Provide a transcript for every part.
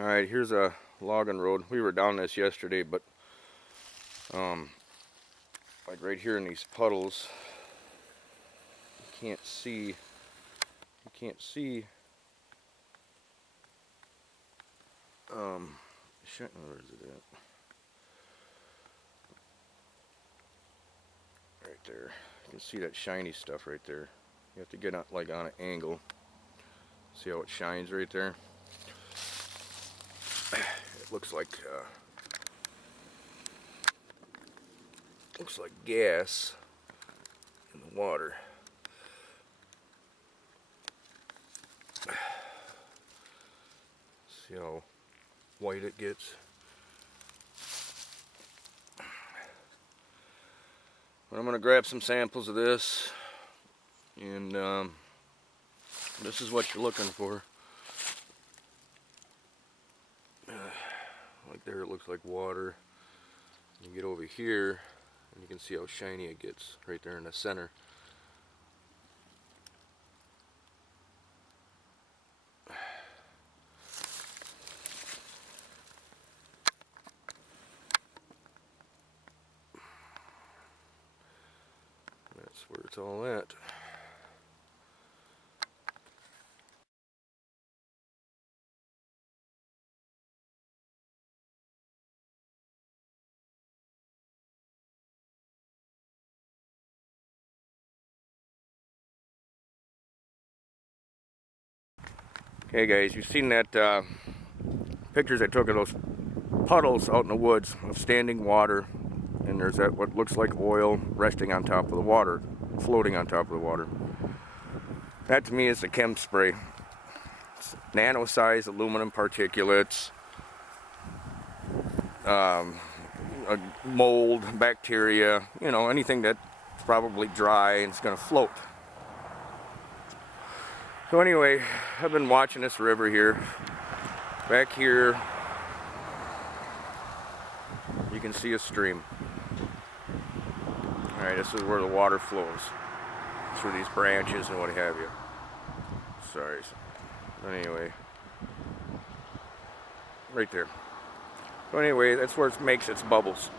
Alright, here's a logging road. We were down this yesterday, but like right here in these puddles, you can't see where is it at? Right there. You can see that shiny stuff right there. You have to get on, like on an angle. See how it shines right there? It looks like gas in the water. See how white it gets? But I'm going to grab some samples of this, and this is what you're looking for. Like there, it looks like water. You get over here, and you can see how shiny it gets right there in the center. That's where it's all at. Okay guys, you've seen that pictures I took of those puddles out in the woods of standing water, and there's that what looks like oil resting on top of the water, floating on top of the water. That to me is a chem spray. It's nano-sized aluminum particulates, mold, bacteria, you know, anything that's probably dry and it's going to float. So anyway, I've been watching this river here. Back here, you can see a stream. Alright, this is where the water flows, through these branches and what have you. Sorry. But anyway, right there. So anyway, that's where it makes its bubbles.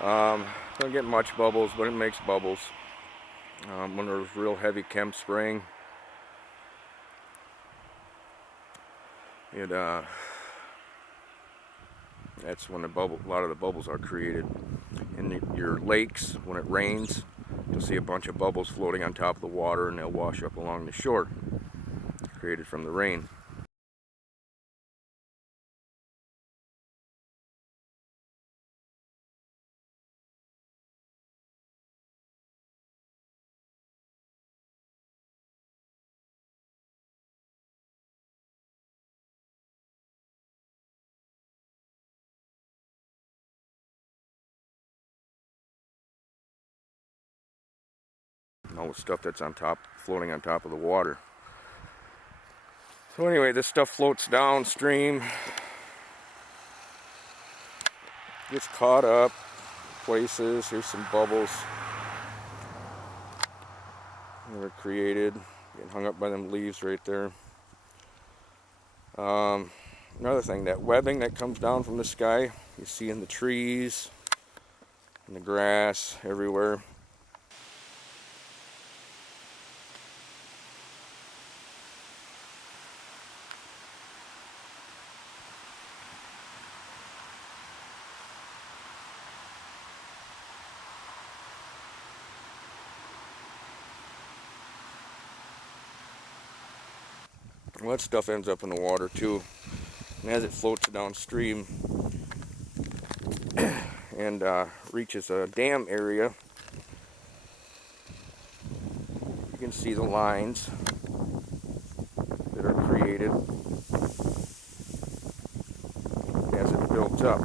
Don't get much bubbles, but it makes bubbles. When there's real heavy chem spraying, that's when a lot of the bubbles are created. In your lakes, when it rains, you'll see a bunch of bubbles floating on top of the water, and they'll wash up along the shore, created from the rain. All the stuff that's on top, floating on top of the water. So anyway, this stuff floats downstream, gets caught up places. Here's some bubbles that were created, getting hung up by them leaves right there. Another thing, that webbing that comes down from the sky, you see in the trees, in the grass, everywhere. Well, that stuff ends up in the water too, and as it floats downstream and reaches a dam area, you can see the lines that are created as it builds up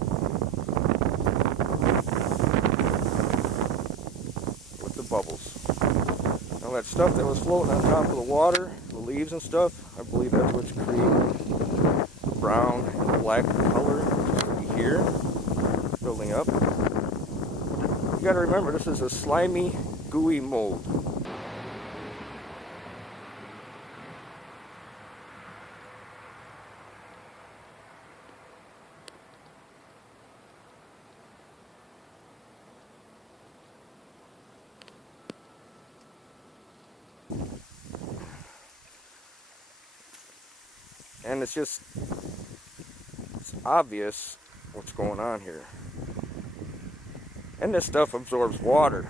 with the bubbles. Now that stuff that was floating on top of the water, the leaves and stuff, I believe that's what's creating brown and black color here, building up. You gotta remember, this is a slimy, gooey mold. And it's obvious what's going on here. And this stuff absorbs water.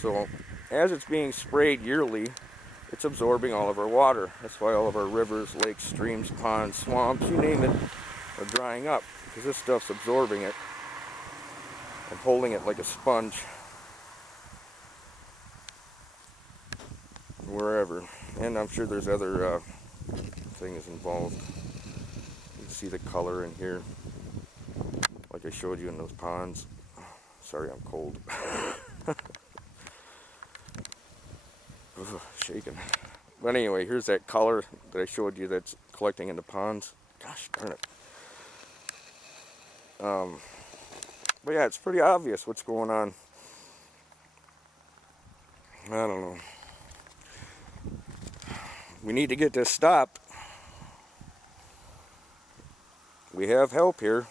So as it's being sprayed yearly, it's absorbing all of our water. That's why all of our rivers, lakes, streams, ponds, swamps, you name it, are drying up. Because this stuff's absorbing it and holding it like a sponge wherever. And I'm sure there's other things involved. You can see the color in here, like I showed you in those ponds. Sorry, I'm cold. Ugh, shaking. But anyway, here's that color that I showed you that's collecting in the ponds. Gosh darn it. But yeah, it's pretty obvious what's going on. I don't know. We need to get this stopped. We have help here.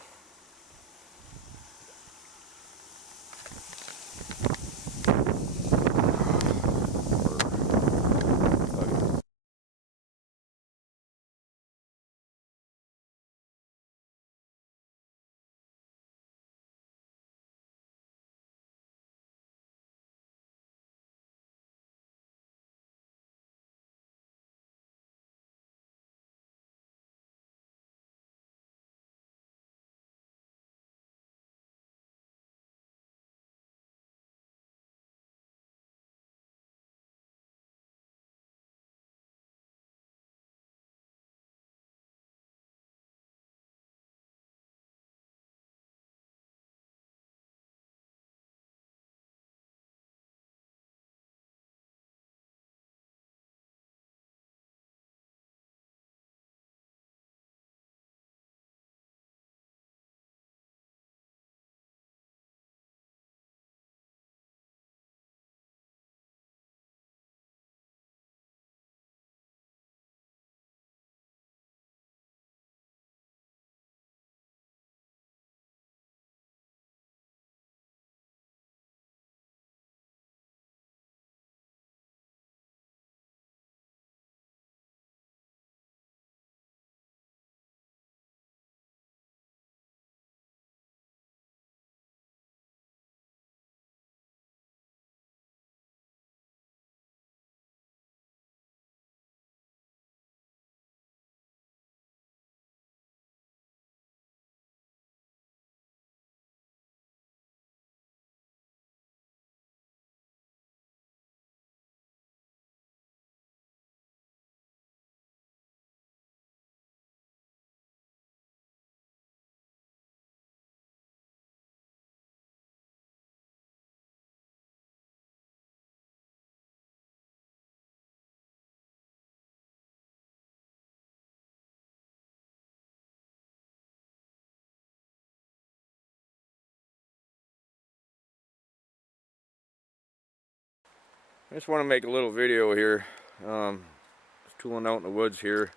I just want to make a little video here. Just tooling out in the woods here,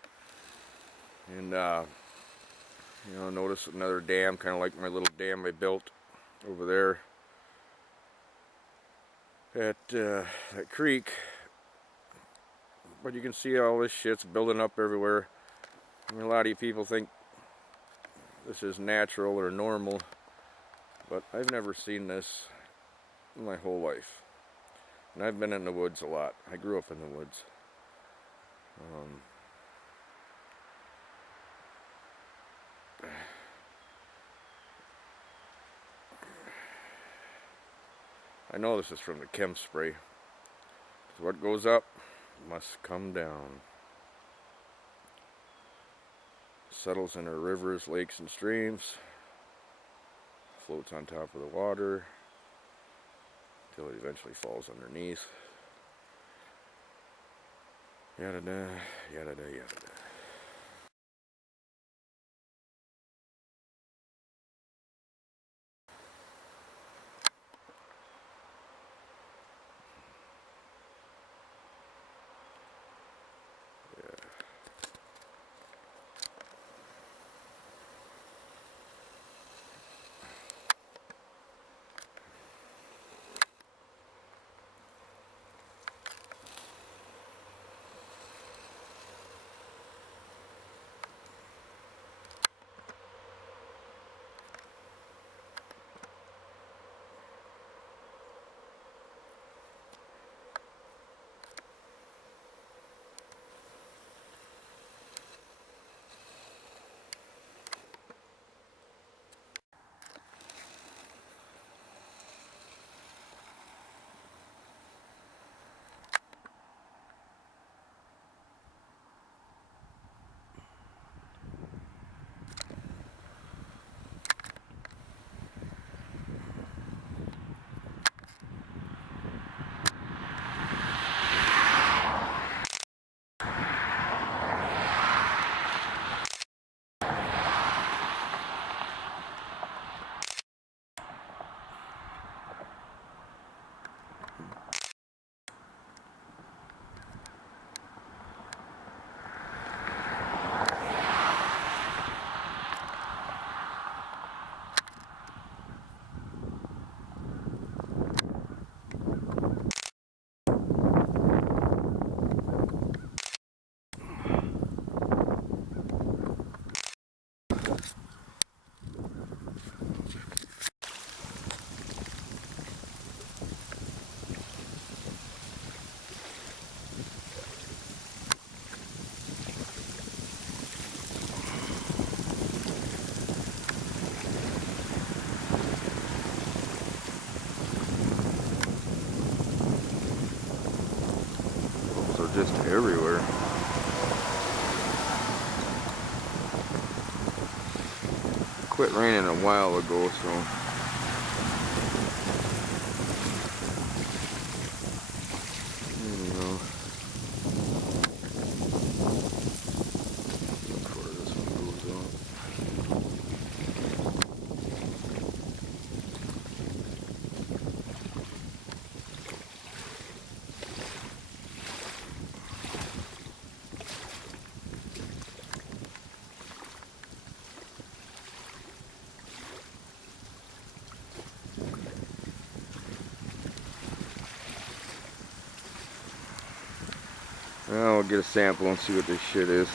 and you know, notice another dam, kind of like my little dam I built over there at that creek. But you can see all this shit's building up everywhere. I mean, a lot of you people think this is natural or normal, but I've never seen this in my whole life. And I've been in the woods a lot. I grew up in the woods. I know this is from the chem spray. 'Cause what goes up must come down. Settles in our rivers, lakes, and streams. Floats on top of the water until it eventually falls underneath. Yada da, yada da, yada da. are just everywhere. Quit raining a while ago, so there you go. Before this one goes out. Well, we'll get a sample and see what this shit is.